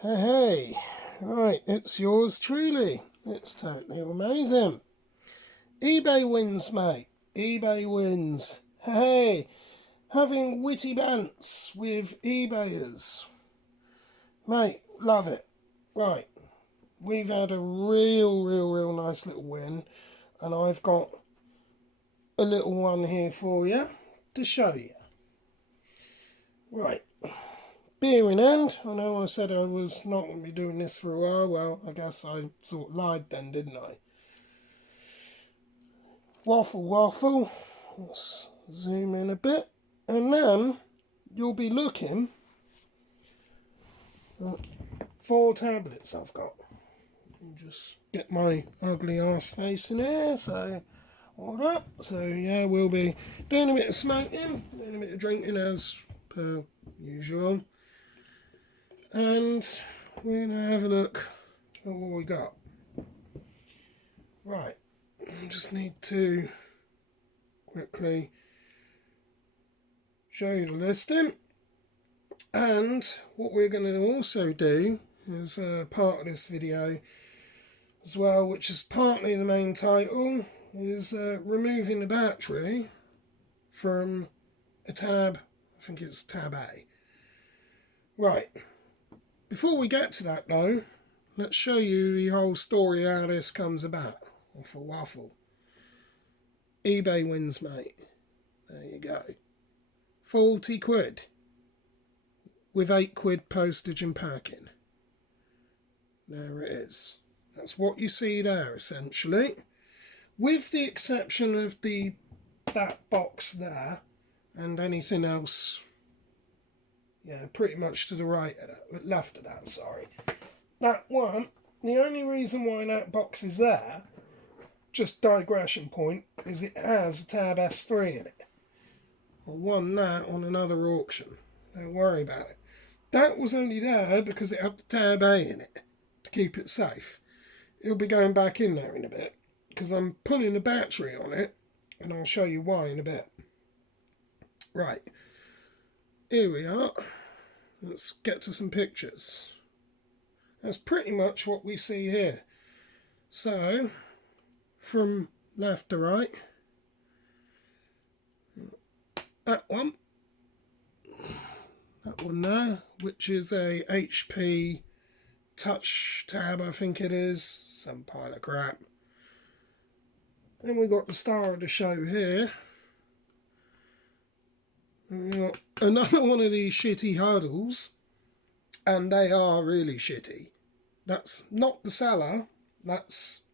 Hey, right, it's yours truly. It's totally amazing. eBay wins, mate. eBay wins. Hey, having witty bants with eBayers. Mate, love it. Right, we've had a real nice little win, and I've got a little one here for you to show you. Right, beer in hand. I know I said I was not going to be doing this for a while. Well, I guess I sort of lied then, didn't I? Waffle. Let's zoom in a bit. And then you'll be looking at 4 tablets I've got. Just get my ugly ass face in here, so all up. So yeah, we'll be doing a bit of smoking, doing a bit of drinking as per usual. And we're going to have a look at what we got. Right, I just need to quickly show you the listing. And what we're going to also do as part of this video as well, which is partly the main title, is removing the battery from a tab. I think it's tab A. Right, before we get to that though, let's show you the whole story how this comes about. Waffle. eBay wins, mate. There you go. 40 quid. With 8 quid postage and packing. There it is. That's what you see there, essentially. With the exception of that box there, and anything else, yeah, pretty much to the right of that, left of that, sorry. That one, the only reason why that box is there, just digression point, is it has a Tab S3 in it. I won that on another auction. Don't worry about it. That was only there because it had the Tab A in it to keep it safe. It'll be going back in there in a bit because I'm pulling a battery on it, and I'll show you why in a bit. Right, here we are. Let's get to some pictures. That's pretty much what we see here. So, from left to right, that one there, which is a HP touch tab, I think it is, some pile of crap. Then we got the star of the show here. We got another one of these shitty hurdles, and they are really shitty. That's not the seller, that's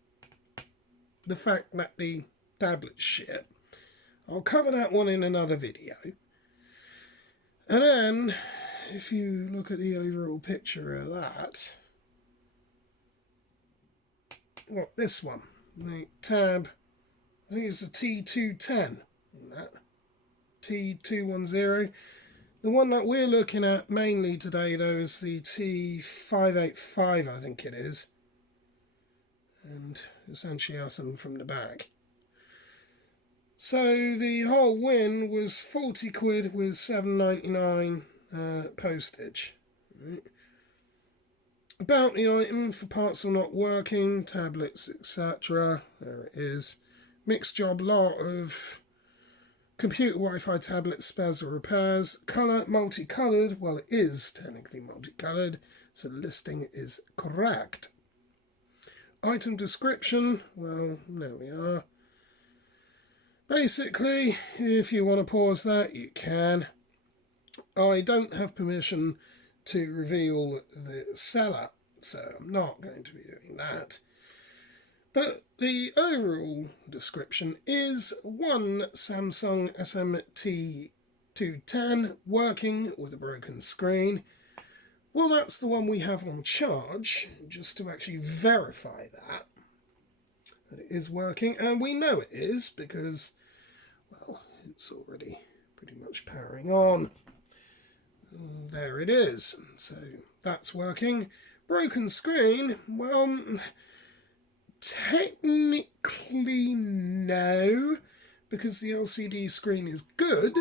the fact that the tablet's shit. I'll cover that one in another video. And then, if you look at the overall picture of that, got this one, the tab, I think it's a T210, that T210. The one that we're looking at mainly today though is the T585, I think it is, and essentially has them from the back. So the whole win was 40 quid with $7.99 postage. Right. About the item: for parts are not working, tablets, etc. There it is. Mixed job lot of computer Wi-Fi tablets, spares or repairs. Colour, multicoloured. Well, it is technically multicoloured, so the listing is correct. Item description, well, there we are. Basically, if you want to pause that, you can. I don't have permission to reveal the seller, so I'm not going to be doing that. But the overall description is one Samsung SMT210 working with a broken screen. Well, that's the one we have on charge, just to actually verify that it is working, and we know it is because, well, it's already pretty much powering on. There it is. So that's working. Broken screen, well, technically no, because the LCD screen is good.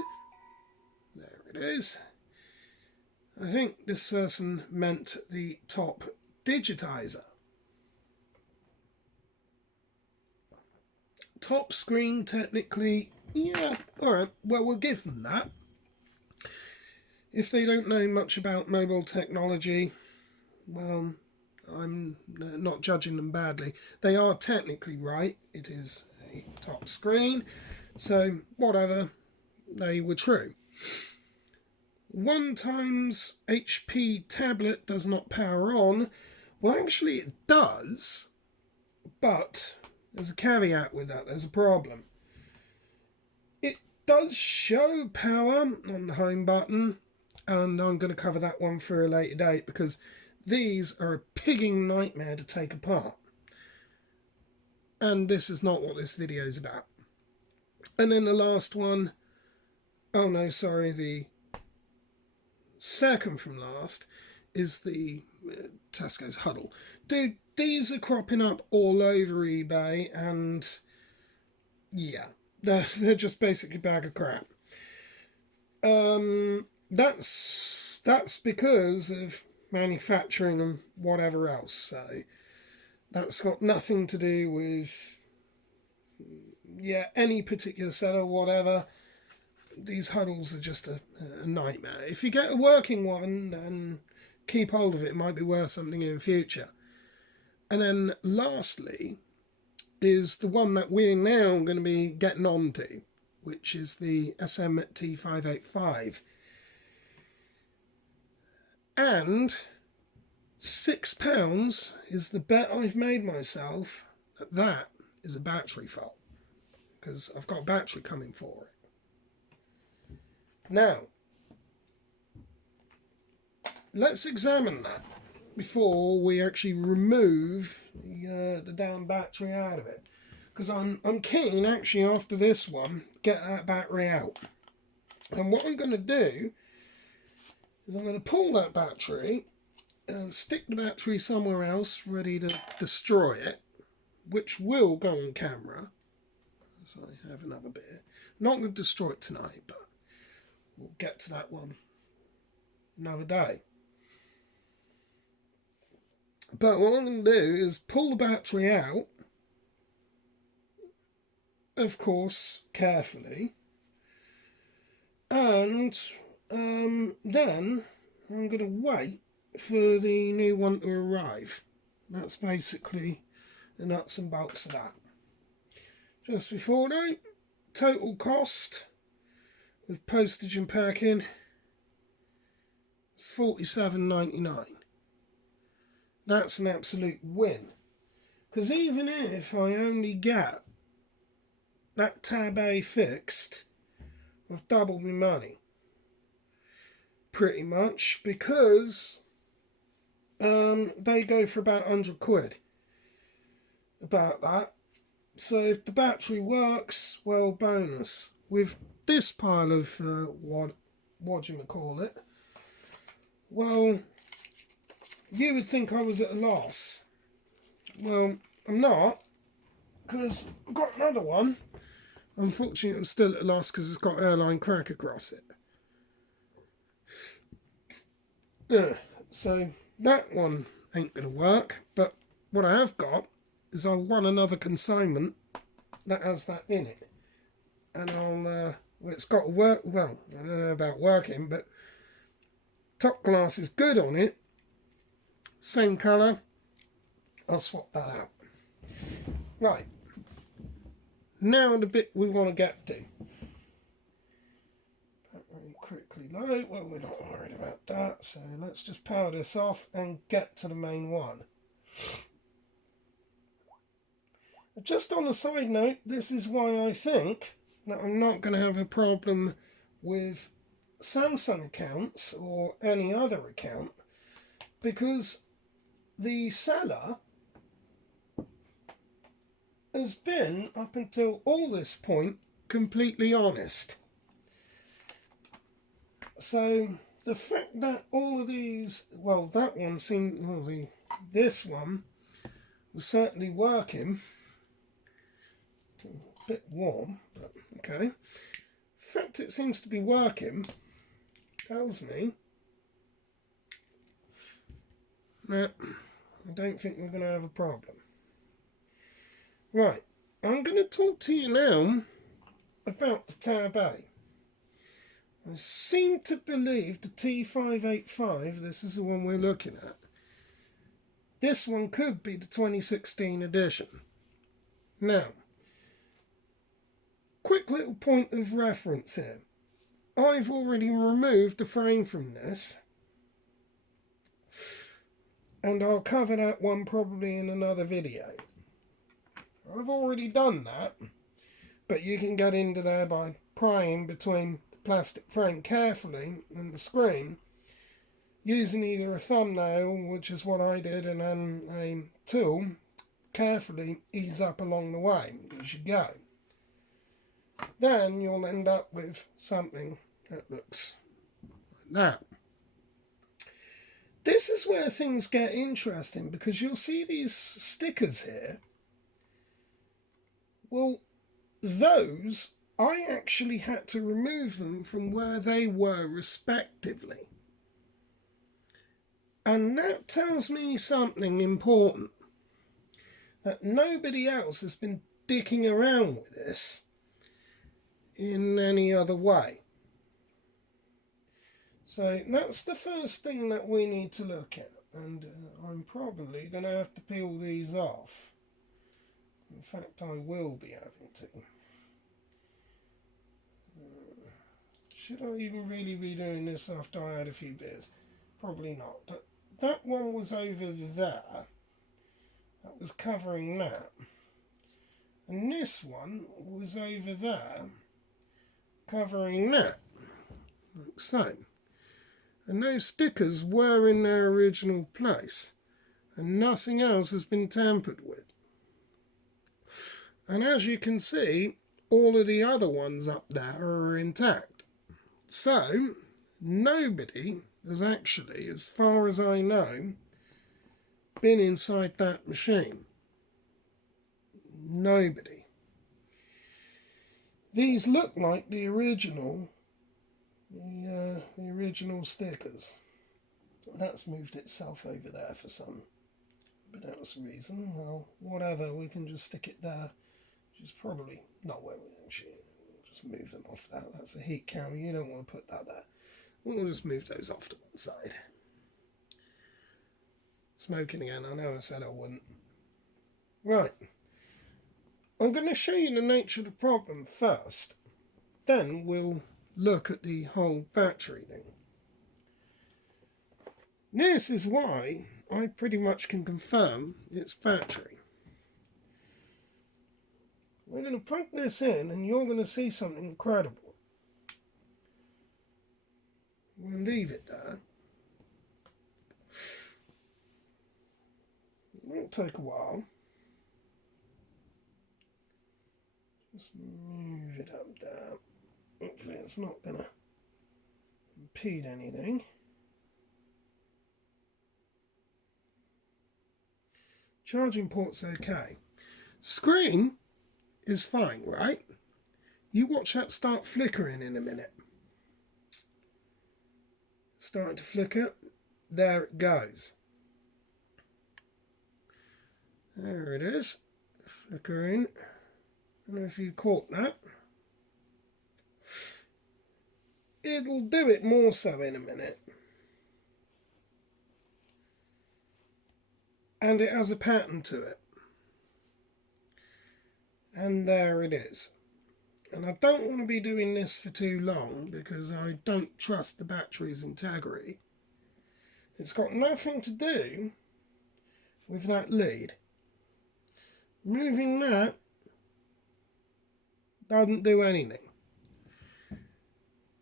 There it is. I think this person meant the top digitizer. Top screen, technically, yeah, alright, well, we'll give them that. If they don't know much about mobile technology, well, I'm not judging them badly. They are technically right. It is a top screen. So, whatever, they were true. 1 times HP tablet does not power on. Well, actually it does, but there's a caveat with that. There's a problem. It does show power on the home button, and I'm going to cover that one for a later date because these are a pigging nightmare to take apart. And this is not what this video is about. And then the last one, oh no, sorry, the second from last is the Tesco's Huddle. Dude, these are cropping up all over eBay, and yeah, they're just basically a bag of crap. That's because of manufacturing and whatever else. So that's got nothing to do with any particular seller, whatever. These huddles are just a nightmare. If you get a working one, then keep hold of it. It might be worth something in the future. And then lastly is the one that we're now going to be getting on to, which is the T585. And £6 is the bet I've made myself that is a battery fault, because I've got a battery coming for it. Now, let's examine that before we actually remove the damn battery out of it. Because I'm keen, actually, after this one, get that battery out. And what I'm going to do is I'm going to pull that battery and stick the battery somewhere else ready to destroy it, which will go on camera. So I have another beer. Not going to destroy it tonight, but we'll get to that one another day. But what I'm going to do is pull the battery out, of course, carefully, and then I'm going to wait for the new one to arrive. That's basically the nuts and bolts of that. Just before though, total cost with postage and packing is $47.99. That's an absolute win. Because even if I only get that tab A fixed, I've doubled my money. Pretty much, because they go for about 100 quid. About that. So if the battery works, well, bonus. With this pile of, what do you call it? Well, you would think I was at a loss. Well, I'm not, because I've got another one. Unfortunately, I'm still at a loss because it's got airline crack across it. So that one ain't going to work, but what I have got is I won another consignment that has that in it. And well, it's got to work, well, I don't know about working, but top glass is good on it. Same colour. I'll swap that out. Right. Now the bit we want to get to. Battery critically low. Well, we're not worried about that. So let's just power this off and get to the main one. Just on a side note, this is why I think that I'm not going to have a problem with Samsung accounts or any other account, because the seller has been, up until all this point, completely honest. So the fact that all of these, well, that one seemed, well, this one was certainly working. A bit warm, but okay. The fact it seems to be working tells me No, I don't think we're going to have a problem. Right, I'm going to talk to you now about the Tab A. I seem to believe the T585, this is the one we're looking at, this one could be the 2016 edition. Now, quick little point of reference here. I've already removed the frame from this, and I'll cover that one probably in another video. I've already done that, but you can get into there by prying between the plastic frame carefully and the screen, using either a thumbnail, which is what I did, and then a tool, carefully ease up along the way as you go. Then you'll end up with something that looks like that. This is where things get interesting, because you'll see these stickers here. Well, those, I actually had to remove them from where they were respectively. And that tells me something important. That nobody else has been dicking around with this in any other way. So that's the first thing that we need to look at. And I'm probably going to have to peel these off. In fact, I will be having to. Should I even really be doing this after I had a few beers? Probably not. But that one was over there. That was covering that. And this one was over there, covering that. Like so. And those stickers were in their original place. And nothing else has been tampered with. And as you can see, all of the other ones up there are intact. So, nobody has actually, as far as I know, been inside that machine. Nobody. These look like the original, the original stickers. That's moved itself over there for some else reason. Well, whatever, we can just stick it there, which is probably not where we actually just move them off that. That's a heat carrier, you don't want to put that there. We'll just move those off to one side. Smoking again, I know I said I wouldn't. Right. I'm going to show you the nature of the problem first. Then we'll look at the whole battery thing. This is why I pretty much can confirm it's battery. We're going to plug this in and you're going to see something incredible. We'll leave it there. It'll take a while. Just move it up there. Hopefully it's not going to impede anything. Charging port's okay. Screen is fine, right? You watch that start flickering in a minute. Starting to flicker. There it goes. There it is. Flickering. I don't know if you caught that. It'll do it more so in a minute. And it has a pattern to it. And there it is. And I don't want to be doing this for too long because I don't trust the battery's integrity. It's got nothing to do with that lead. Moving that doesn't do anything.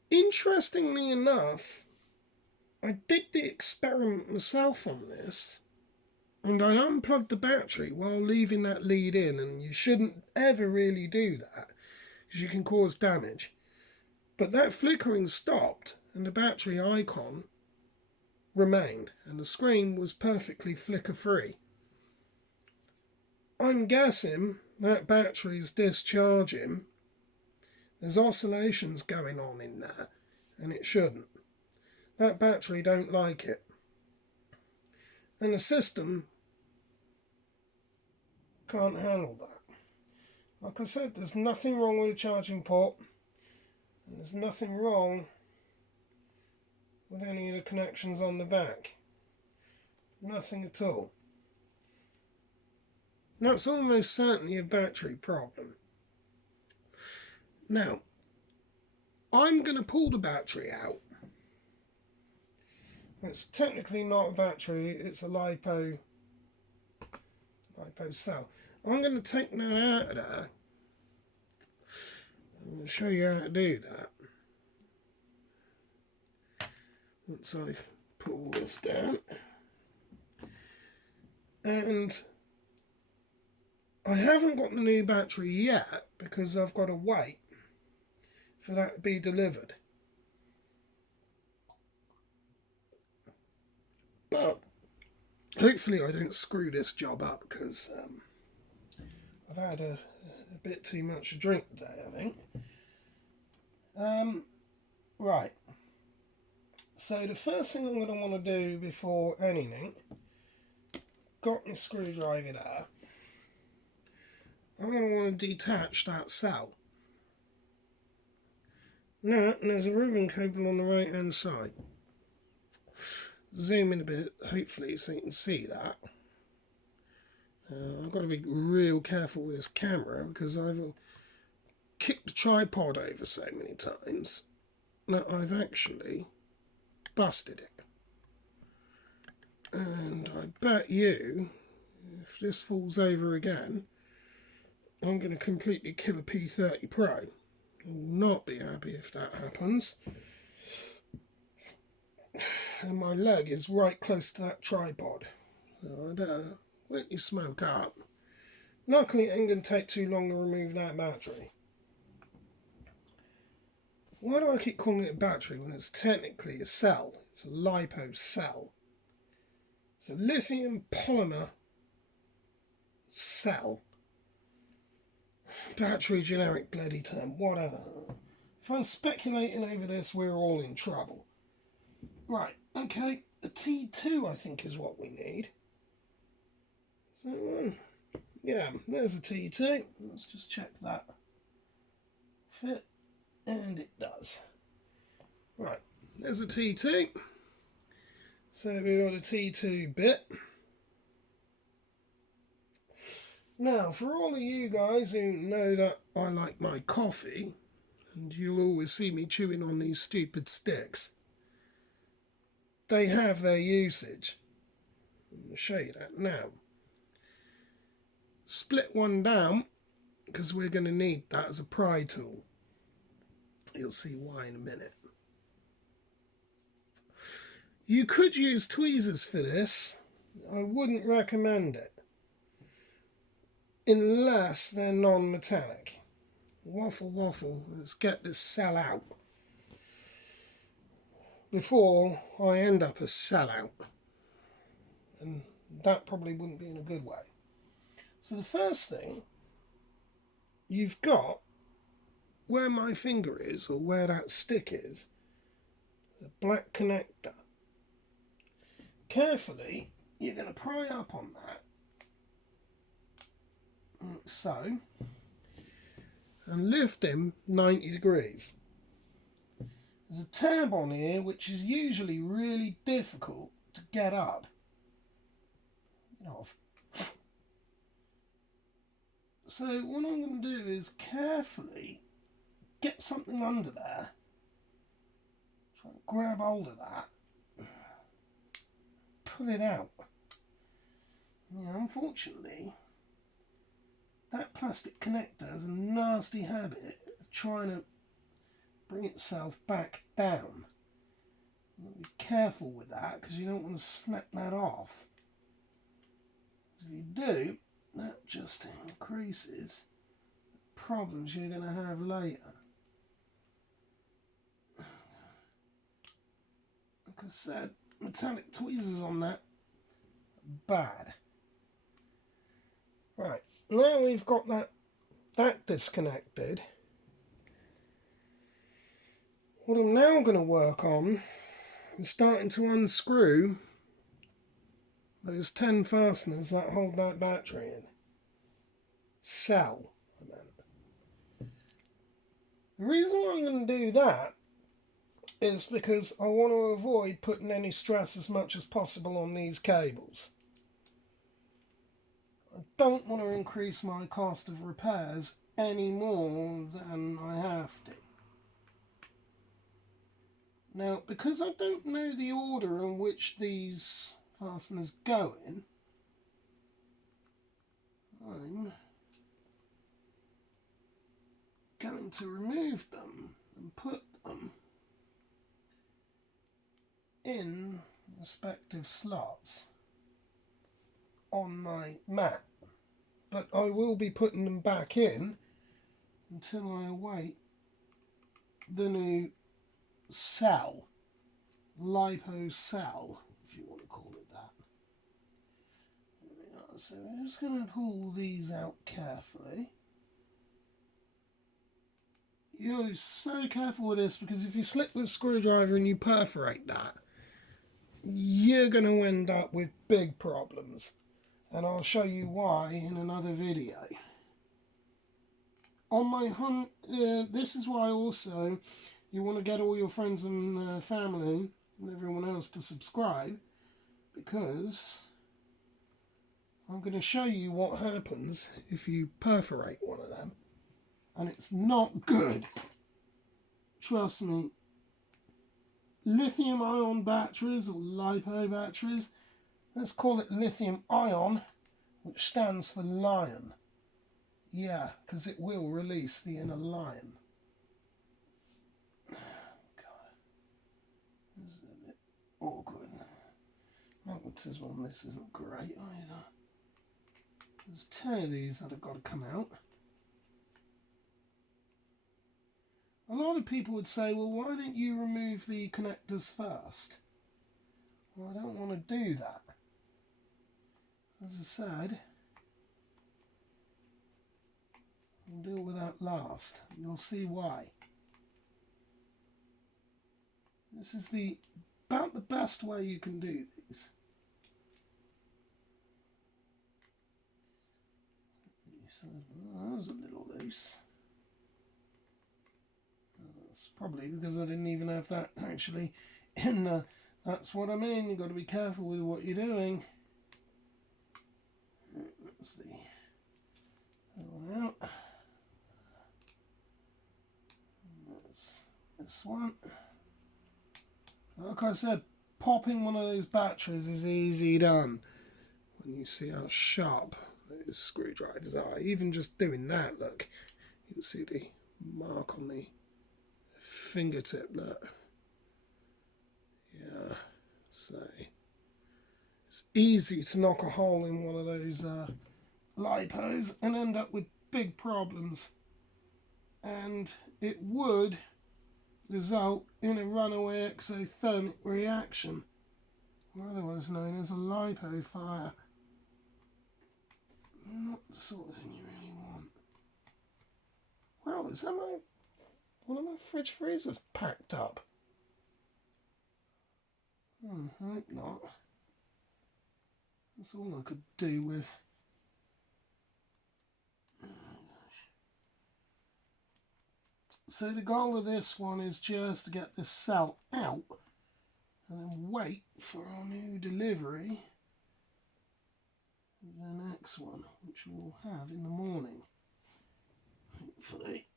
Interestingly enough, I did the experiment myself on this, and I unplugged the battery while leaving that lead in, and you shouldn't ever really do that because you can cause damage. But that flickering stopped and the battery icon remained and the screen was perfectly flicker free. I'm guessing that battery's discharging. There's oscillations going on in there and it shouldn't. That battery don't like it. And the system can't handle that. Like I said, there's nothing wrong with the charging port, and there's nothing wrong with any of the connections on the back. Nothing at all. Now, it's almost certainly a battery problem. Now, I'm going to pull the battery out. It's technically not a battery, it's a lipo cell. I'm going to take that out of there. I'm going to show you how to do that. Once I've put all this down. And I haven't got the new battery yet because I've got to wait for that to be delivered. But hopefully I don't screw this job up because I've had a bit too much to drink today, I think. Right. So the first thing I'm going to want to do before anything, got my screwdriver there, I'm going to want to detach that cell. Now, there's a ribbon cable on the right hand side. Zoom in a bit, hopefully, so you can see that. I've got to be real careful with this camera because I've kicked the tripod over so many times that I've actually busted it. And I bet you, if this falls over again, I'm going to completely kill a P30 Pro. I will not be happy if that happens. And my leg is right close to that tripod. So I better let you smoke up. Luckily it ain't going to take too long to remove that battery. Why do I keep calling it a battery when it's technically a cell? It's a lipo cell. It's a lithium polymer cell. Battery, generic bloody term, whatever. If I'm speculating over this, we're all in trouble. Right, okay, a T2 I think is what we need. So, yeah, there's a T2. Let's just check that fit, and it does. Right, there's a T2. So we've got a T2 bit. Now, for all of you guys who know that I like my coffee, and you'll always see me chewing on these stupid sticks, they have their usage. I'll show you that now. Split one down, because we're going to need that as a pry tool. You'll see why in a minute. You could use tweezers for this. I wouldn't recommend it. Unless they're non-metallic. Waffle, let's get this cell out before I end up a sellout. And that probably wouldn't be in a good way. So the first thing, you've got where my finger is, or where that stick is, the black connector. Carefully, you're going to pry up on that, like so, and lift him 90 degrees. There's a tab on here which is usually really difficult to get up. So what I'm going to do is carefully get something under there, try to grab hold of that, pull it out. Now, unfortunately, that plastic connector has a nasty habit of trying to bring itself back down. Be careful with that because you don't want to snap that off. If you do, that just increases the problems you're going to have later. Like I said, metallic tweezers on that, bad. Right, now we've got that disconnected. What I'm now going to work on is starting to unscrew those 10 fasteners that hold that battery in. Cell, I meant. The reason why I'm going to do that is because I want to avoid putting any stress as much as possible on these cables. I don't want to increase my cost of repairs any more than I have to. Now, because I don't know the order in which these fasteners go in, I'm going to remove them and put them in respective slots on my mat. But I will be putting them back in until I await the new cell, lipo cell, if you want to call it that. So we're just going to pull these out carefully. You're so careful with this, because if you slip with a screwdriver and you perforate that, you're going to end up with big problems. And I'll show you why in another video. On my hunt, this is why also you want to get all your friends and family and everyone else to subscribe, because I'm going to show you what happens if you perforate one of them. And it's not good. Trust me. Lithium ion batteries, or LiPo batteries, let's call it lithium ion, which stands for lion. Yeah, because it will release the inner lion. God, this is a bit awkward. Magnetism on this isn't great either. There's 10 of these that have got to come out. A lot of people would say, well, why don't you remove the connectors first? Well, I don't want to do that. As I said, I'll deal with that last. You'll see why. This is about the best way you can do these. So, that was a little loose. That's probably because I didn't even have that actually in the... That's what I mean, you've got to be careful with what you're doing. That's the one out. That's this one. Like I said, popping one of those batteries is easy done when you see how sharp those screwdrivers are. Even just doing that, look, you can see the mark on the fingertip, look. Yeah, so it's easy to knock a hole in one of those lipos and end up with big problems, and it would result in a runaway exothermic reaction, otherwise known as a lipo fire. Not the sort of thing you really want. Wow, is that one of my fridge freezers packed up? I hope not. That's all I could do with. So the goal of this one is just to get this cell out and then wait for our new delivery, the next one, which we'll have in the morning, hopefully.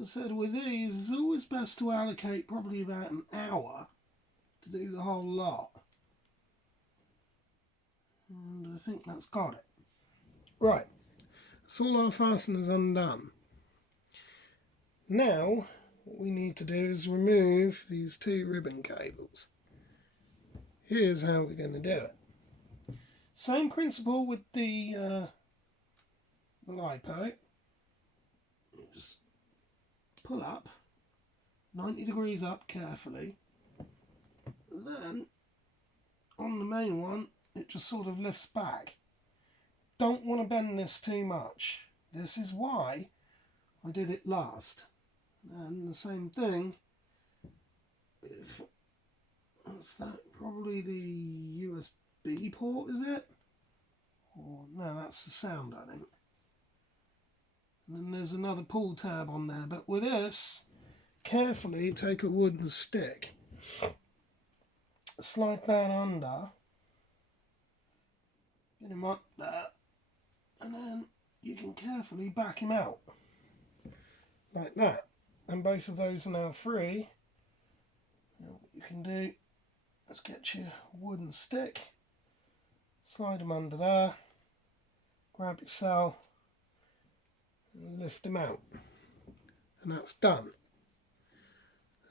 As I said, with these, it's always best to allocate probably about an hour to do the whole lot. And I think that's got it. Right, that's all our fasteners undone. Now, what we need to do is remove these 2 ribbon cables. Here's how we're going to do it. Same principle with the LiPo. Just pull up, 90 degrees up carefully, and then on the main one it just sort of lifts back. Don't want to bend this too much. This is why I did it last. And the same thing, if, what's that, probably the USB port, is it? Or no, that's the sound, I think. And then there's another pull tab on there, but with this, carefully take a wooden stick, slide that under, get him up there, and then you can carefully back him out, like that. And both of those are now free. Now what you can do is get your wooden stick, slide him under there, grab your cell, and lift him out. And that's done.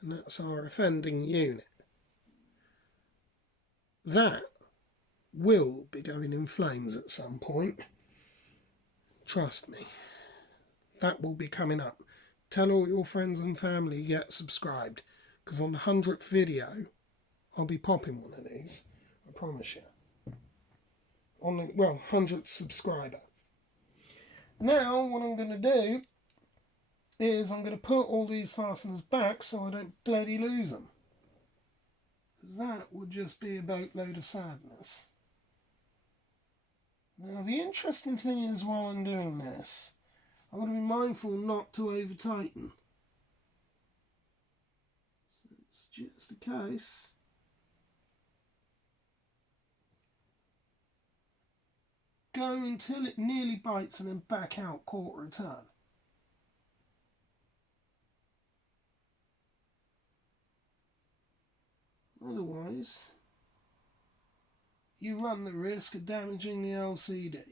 And that's our offending unit. That will be going in flames at some point. Trust me. That will be coming up. Tell all your friends and family get subscribed, because on the 100th video I'll be popping one of these. I promise you. On the 100th subscriber. Now what I'm going to do is I'm going to put all these fasteners back so I don't bloody lose them. Because that would just be a boatload of sadness. Now the interesting thing is, while I'm doing this, I've got to be mindful not to over tighten. So it's just a case. Go until it nearly bites and then back out quarter a turn. Otherwise, you run the risk of damaging the LCD. And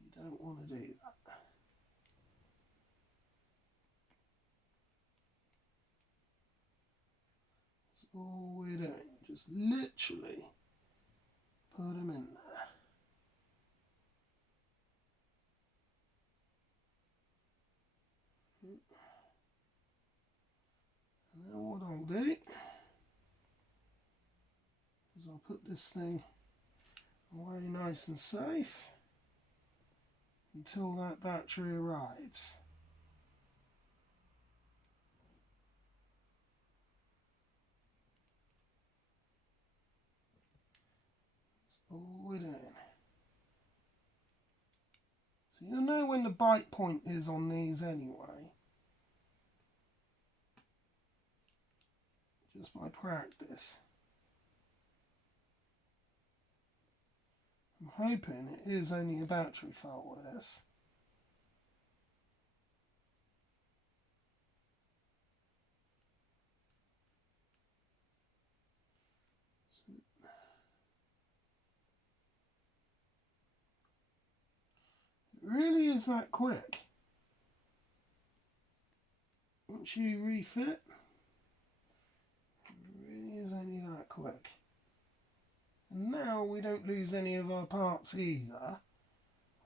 you don't want to do that. That's all we're doing. Just literally put them in there. And then what I'll do is I'll put this thing away nice and safe until that battery arrives. That's all we're doing. So you'll know when the bite point is on these anyway, just by practice. I'm hoping it is only a battery fault with this. So it really is that quick. Once you refit, it really is only that quick. And now we don't lose any of our parts either,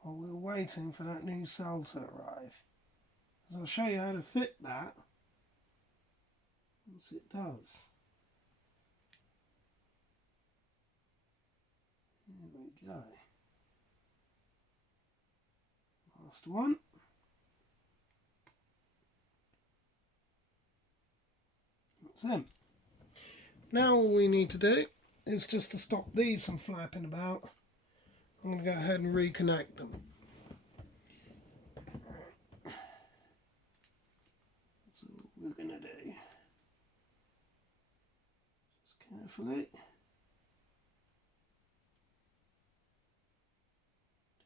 while we're waiting for that new cell to arrive. As I'll show you how to fit that once it does. Here we go. Last one. That's them. Now all we need to do is just to stop these from flapping about. I'm going to go ahead and reconnect them. That's all we're going to do. Just carefully.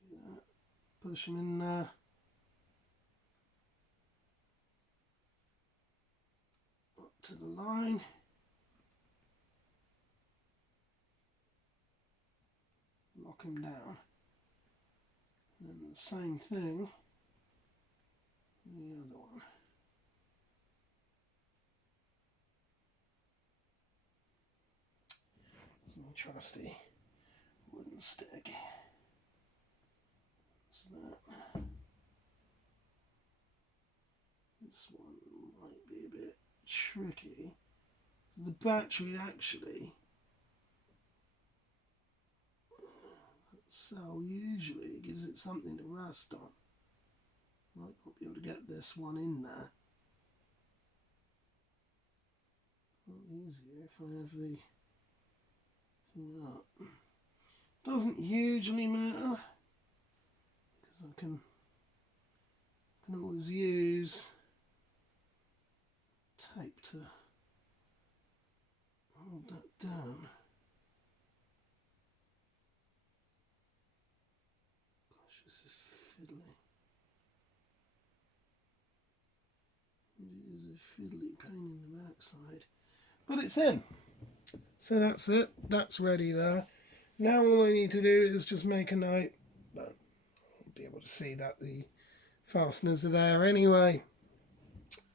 Do that. Push them in there. Up to the line. Lock him down. And then the same thing with the other one. It's my trusty wooden stick. That's that. This one might be a bit tricky. The battery actually, so usually gives it something to rest on. Might not be able to get this one in there. easier if I have the thing up. Doesn't hugely matter because I can always use tape to hold that down. Gosh, this is fiddly. It is a fiddly pain in the backside, but it's in. So that's it. That's ready there. Now all I need to do is just make a note. But I'll be able to see that the fasteners are there anyway.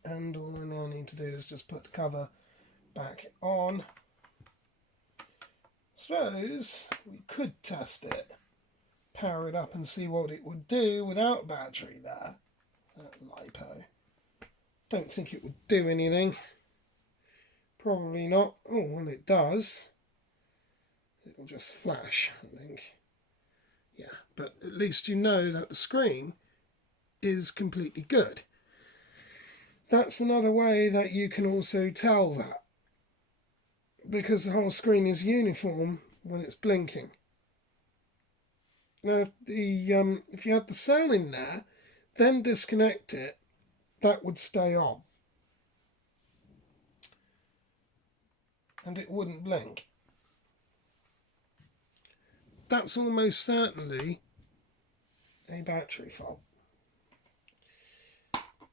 And all I now need to do is just put the cover back on. Suppose we could test it, power it up and see what it would do without battery there. That LiPo. Don't think it would do anything. Probably not. Oh, well it does. It'll just flash, I think. Yeah, but at least you know that the screen is completely good. That's another way that you can also tell that, because the whole screen is uniform when it's blinking. Now, if you had the cell in there, then disconnect it, that would stay on. And it wouldn't blink. That's almost certainly a battery fault.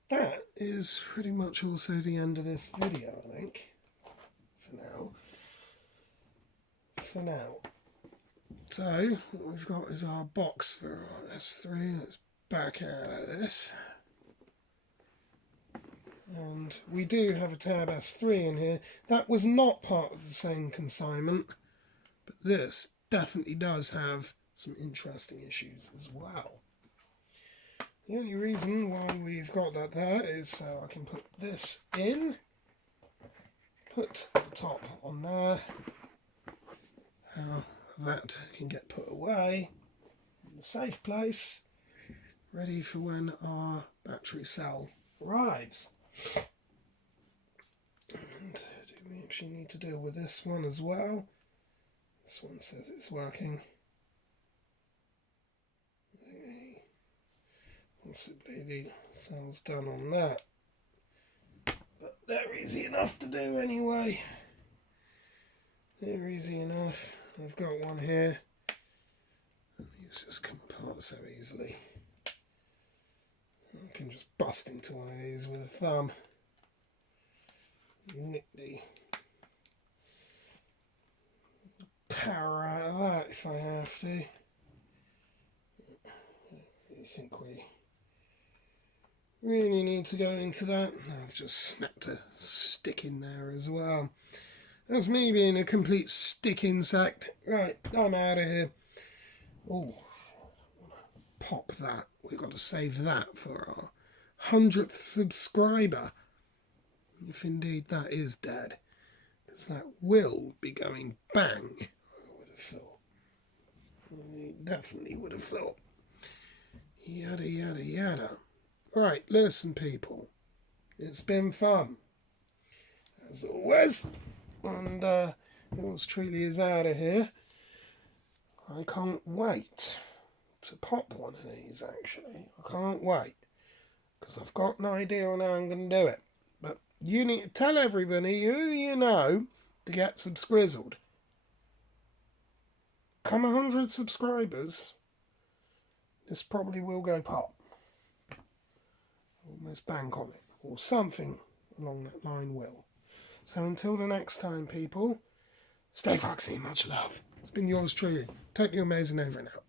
That is pretty much also the end of this video, I think, for now. So, what we've got is our box for our S3. Let's back out of this. And we do have a Tab S3 in here. That was not part of the same consignment, but this definitely does have some interesting issues as well. The only reason why we've got that there is so I can put this in, put the top on there, how that can get put away in a safe place, ready for when our battery cell arrives. And do we actually need to deal with this one as well? This one says it's working. Possibly the cell's done on that. But they're easy enough to do anyway. They're easy enough. I've got one here. And these just come apart so easily. I can just bust into one of these with a thumb. Nick the power out of that if I have to. I think we really need to go into that. I've just snapped a stick in there as well. That's me being a complete stick insect. Right, I'm out of here. Oh, pop that. We've got to save that for our 100th subscriber. If indeed that is dead. Because that will be going bang, I would have thought. I definitely would have thought. Yada, yada, yada. Right, listen, people. It's been fun, as always. And yours truly is out of here. I can't wait to pop one of these, actually. I can't wait. Because I've got an idea on how I'm going to do it. But you need to tell everybody who you know to get subscrizzled. Come 100 subscribers, this probably will go pop. Almost bank on it. Or something along that line will. So until the next time, people, stay foxy, much love. It's been yours truly, Totally Amazing over and out.